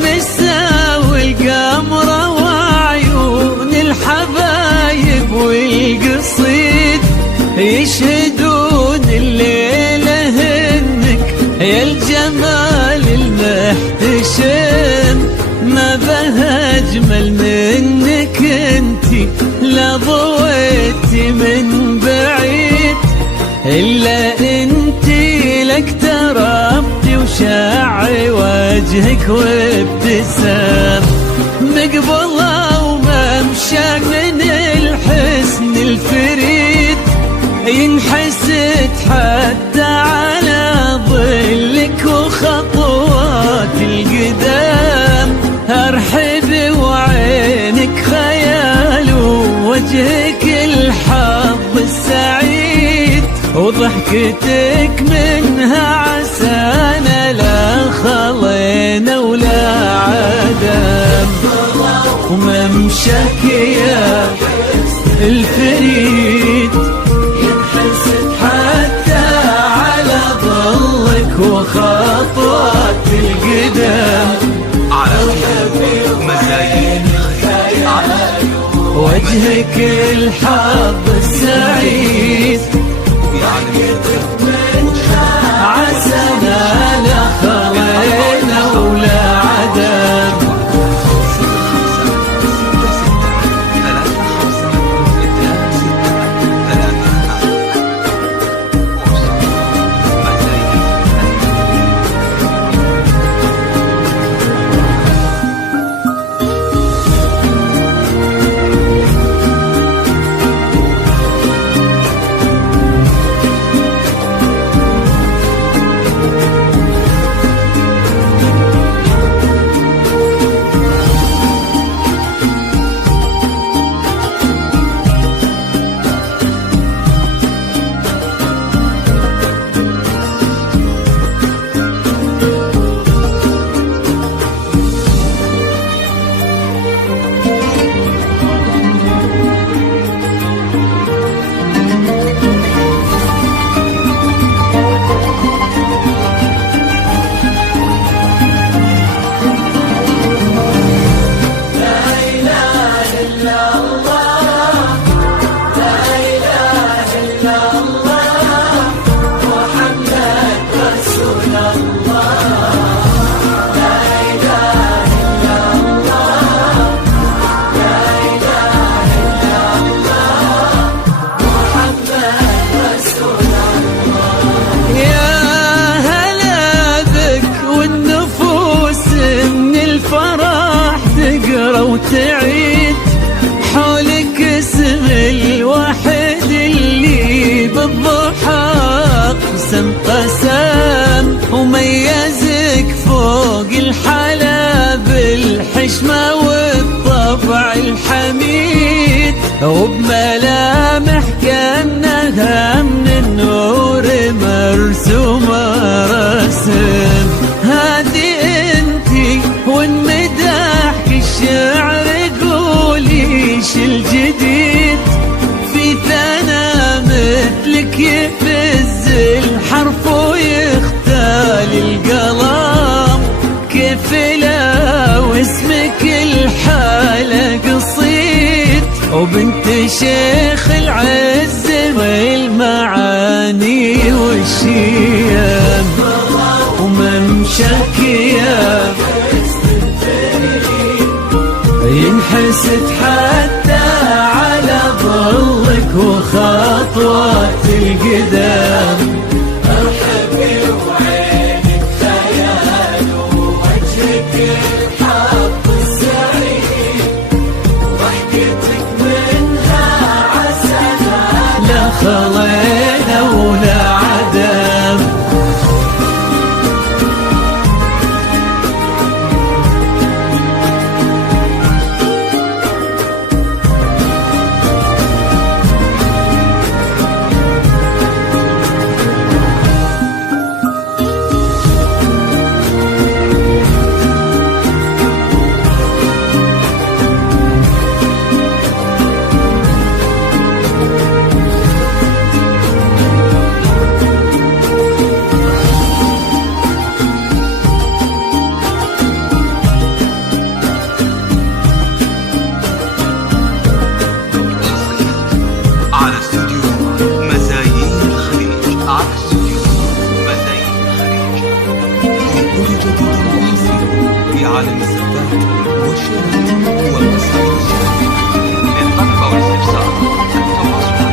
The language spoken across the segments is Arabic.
المسا والقمرة وعيون الحبايب والقصيد يشهدون الليلة انك يا الجمال المحتشم. ما بها اجمل منك انتي لا ضويتي من بعيد، الا انتي لك تربتي وشاعي وجهك وابتسام. مقبضة وممشى من الحسن الفريد ينحسد حتى على ظلك وخطوات القدام. ارحب وعينك خيال ووجهك الحظ السعيد، وضحكتك منها عسانا لا خلينا ولا عدم. وممشاك يا الفريد ينحسد حتى على ظلك وخطوات القدام. وجهك الحظ السعيد عسانا لا خلينا ولا عدم. وتعيد حولك اسم الواحد اللي بالضحى قسم قسم، وميزك فوق الحلا بالحشمة والطبع الحميد، وبملامح كأنها من النور مرسومة رسم. هادي انتي وانمدحك الشعر قوليش الجديد، في ثنا مثلك يفز الحرف ويختال القلم. كيف لو اسمك الحالة قصيد، وبنت شيخ العز والمعاني والشيم. وممشاك يا ينحسد حتى على ظلك وخطوات القدام. ارحبي وعينك خيال ووجهك الحظ السعيد، وضحكتك منها عسانا لا خلينا ولا عدم. وشيرة والقصائد الشعرية. للطلب والاستفسار التواصل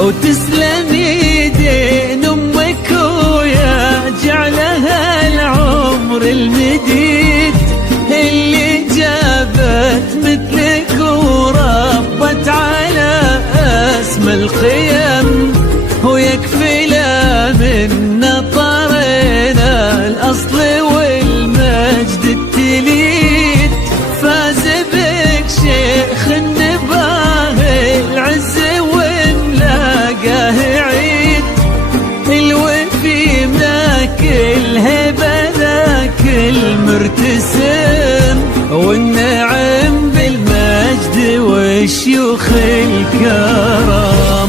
وتسلم يدين امك ويا جعلها العمر المديد اللي جابت مثلك وربت على اسم الخيم، ويكفي لا من نطرنا الاصل والمجد التليد. فاز بك شيخ النباه العز وملاقاه عيد، الوفي ماك الهبه ذاك المرتسم، والنعم بالمجد والشيوخ الكرام.